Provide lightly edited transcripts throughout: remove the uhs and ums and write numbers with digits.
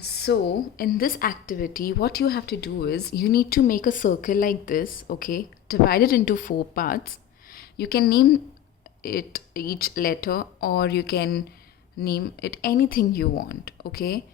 So in this activity, what you have to do is you need to make a circle like this, okay? Divide it into 4 parts. You can name it each letter, or you can name it anything you want, okay?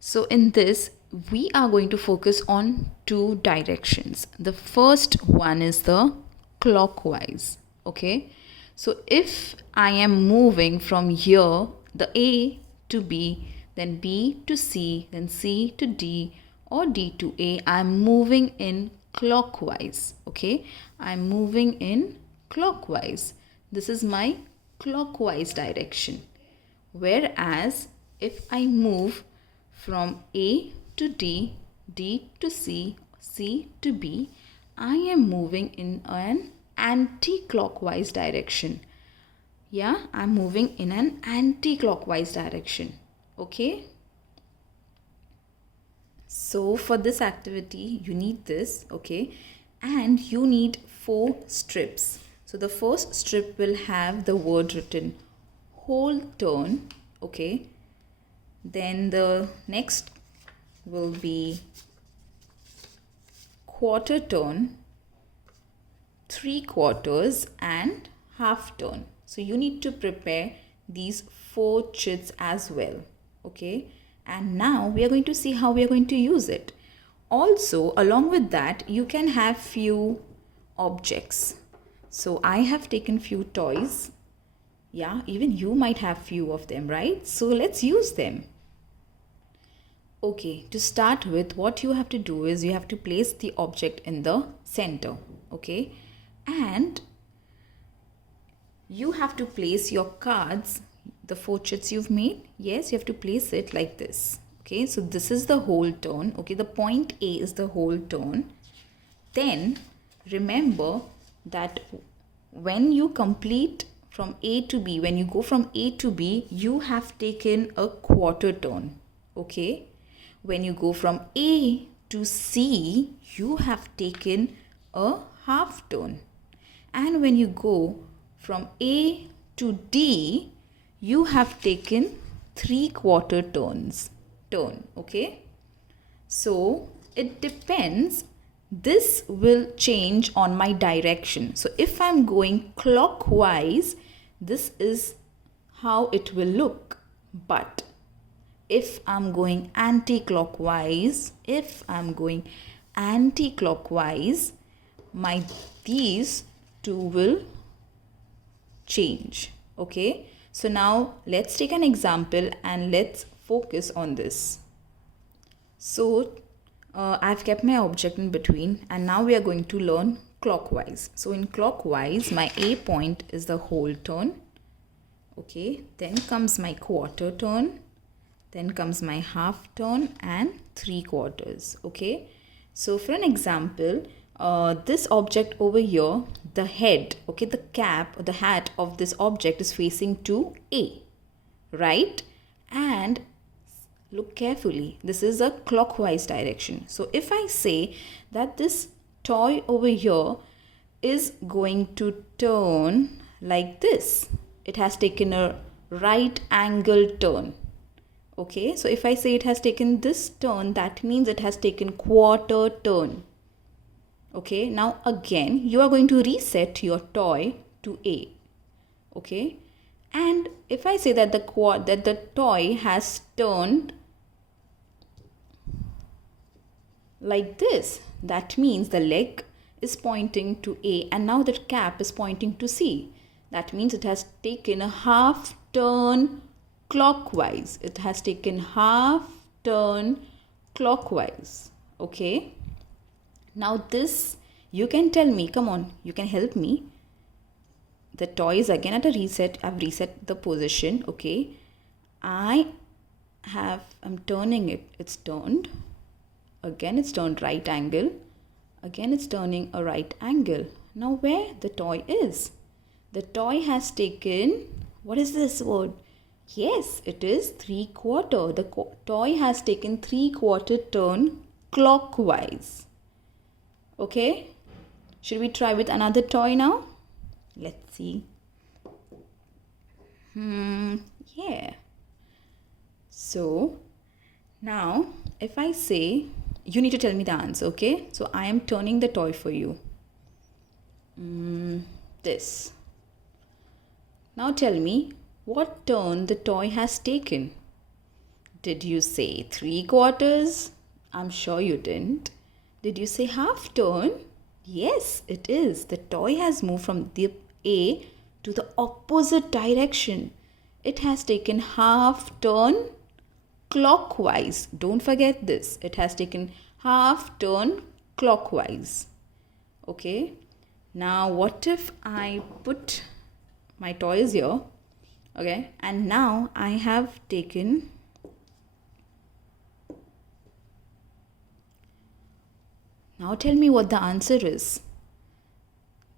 So in this, we are going to focus on 2 directions. The first one is the clockwise, okay? So if I am moving from here, the A to B, then B to C, then C to D, or D to A, I'm moving in clockwise, okay? I'm moving in clockwise. This is my clockwise direction. Whereas if I move from A to D, D to C, C to B, I am moving in an anti-clockwise direction. Yeah, I'm moving in an anti-clockwise direction. Okay. So for this activity, you need this, okay? And you need 4 strips. So the first strip will have the word written whole turn, okay? Then the next will be quarter turn, 3/4, and half turn. So you need to prepare these 4 chits as well, okay? And now we are going to see how we are going to use it. Also, along with that, you can have few objects. So I have taken few toys. Yeah, even you might have few of them, right? So let's use them. Okay, to start with, what you have to do is you have to place the object in the center, okay? And you have to place your cards, the 4 chits you've made. Yes, you have to place it like this, okay? So this is the whole turn, okay? The point A is the whole turn. Then remember that when you complete from A to B, when you go from A to B, you have taken a quarter turn, okay? When you go from A to C, you have taken a half turn. And when you go from A to D, you have taken 3/4 turn, okay? So it depends. This will change on my direction. So if I'm going clockwise, this is how it will look. But if I'm going anti-clockwise, my these two will change, okay? So now let's take an example and let's focus on this. So I've kept my object in between, and now we are going to learn clockwise. So in clockwise, my A point is the whole turn, okay? Then comes my quarter turn, then comes my half turn, and 3/4, okay? So for an example, this object over here, the head, okay, the cap or the hat of this object is facing to A, right? And look carefully, this is a clockwise direction. So if I say that this toy over here is going to turn like this, it has taken a right angle turn, okay? So if I say it has taken this turn, that means it has taken quarter turn, okay? Now again, you are going to reset your toy to A, okay? And if I say that the toy has turned like this, that means the leg is pointing to A and now the cap is pointing to C. That means it has taken a half turn clockwise. It has taken half turn clockwise, okay? Now this, you can tell me, come on, you can help me. The toy is again at a reset. I've reset the position, okay? I'm turning it. It's turned. Again, it's turned right angle. Again, it's turning a right angle. Now, where the toy is? The toy has taken, what is this word? Yes, it is 3/4. The toy has taken 3/4 turn clockwise. Okay? Should we try with another toy now? Let's see. Yeah. So, Now, if I say, you need to tell me the answer, okay? So I am turning the toy for you. This. Now tell me, what turn the toy has taken? Did you say 3/4? I'm sure you didn't. Did you say half turn? Yes, it is. The toy has moved from the A to the opposite direction. It has taken half turn clockwise. Don't forget this. It has taken half turn clockwise. Okay. Now what if I put my toys here? Okay. And now I have taken Now tell me what the answer is.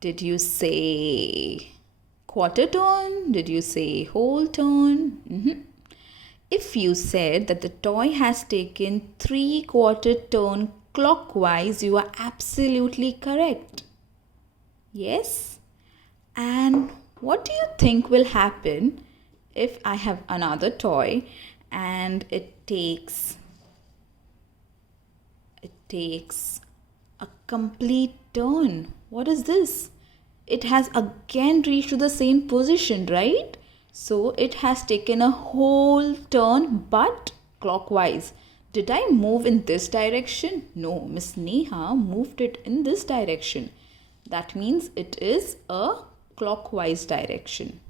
Did you say quarter turn? Did you say whole turn? If you said that the toy has taken 3/4 turn clockwise, you are absolutely correct. Yes? And what do you think will happen if I have another toy and it takes a complete turn? What is this? It has again reached to the same position, right? So it has taken a whole turn but clockwise. Did I move in this direction? No, Miss Neha moved it in this direction. That means it is a clockwise direction.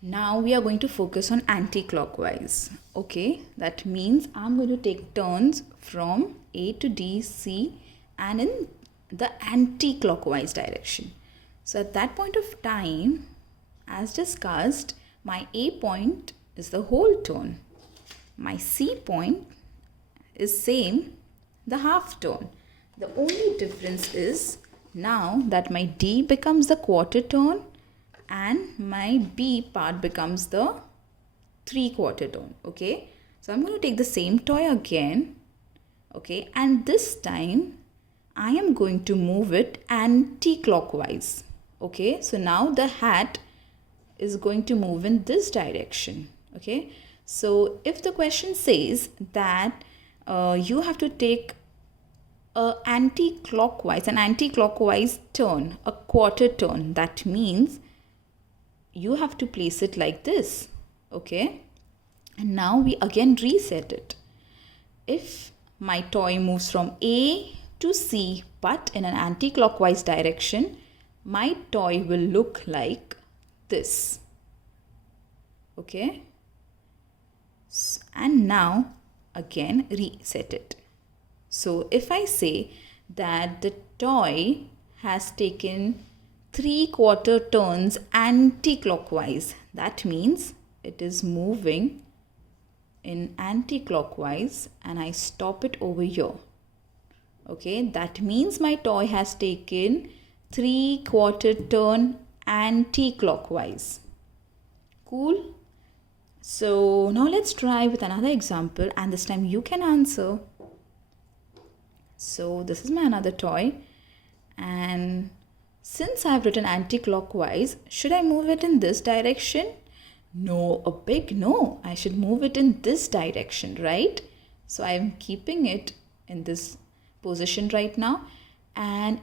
Now we are going to focus on anti-clockwise. Okay, that means I'm going to take turns from A to D, C, and in the anti-clockwise direction. So at that point of time, as discussed, my A point is the whole turn. My C point is same, the half turn. The only difference is now that my D becomes the quarter turn and my B part becomes the 3/4 turn. Okay, so I'm going to take the same toy again. Okay, and this time I am going to move it anti-clockwise. Okay, so now the hat is going to move in this direction. Okay, so if the question says that you have to take an anti-clockwise turn, a quarter turn, that means you have to place it like this. Okay, and now we again reset it. If my toy moves from A to C but in an anti-clockwise direction, my toy will look like this. Okay, and now again reset it. So if I say that the toy has taken 3/4 turns anti-clockwise, that means it is moving in anti-clockwise and I stop it over here. Okay, that means my toy has taken 3/4 turn anti-clockwise. Cool? So now let's try with another example and this time you can answer. So this is my another toy and since I've written anti-clockwise, should I move it in this direction? No, a big no. I should move it in this direction, right? So I'm keeping it in this position right now. And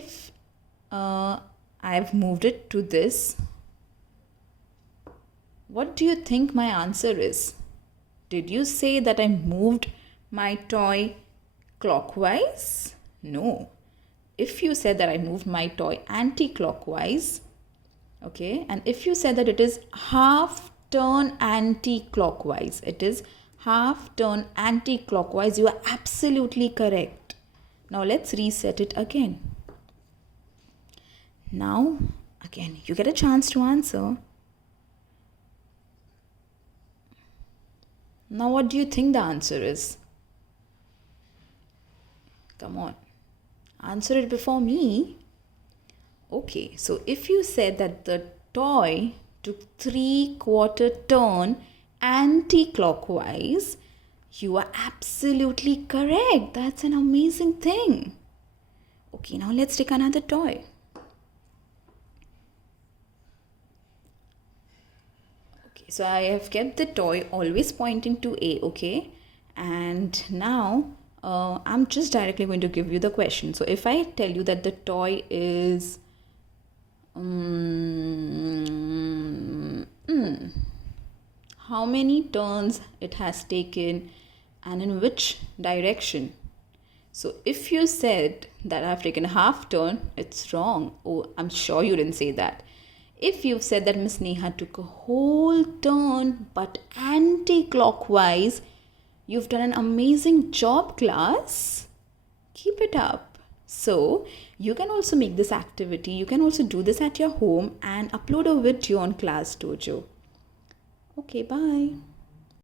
if I've moved it to this, what do you think my answer is? Did you say that I moved my toy clockwise? No. If you said that I moved my toy anti-clockwise, okay, and if you said that it is half turn anti-clockwise, it is half turn anti-clockwise, you are absolutely correct. Now let's reset it again. Now again you get a chance to answer. Now what do you think the answer is? Come on, answer it before me. Okay, so if you said that the toy took 3/4 turn anti-clockwise, you are absolutely correct. That's an amazing thing. Okay, now let's take another toy. Okay, So I have kept the toy always pointing to A, okay? And now I'm just directly going to give you the question. So if I tell you that the toy is how many turns it has taken and in which direction? So if you said that I've taken a half turn, it's wrong. Oh, I'm sure you didn't say that. If you've said that Miss Neha took a whole turn but anti-clockwise, you've done an amazing job, class. Keep it up. So you can also make this activity. You can also do this at your home and upload a video on Class Dojo. Okay, bye.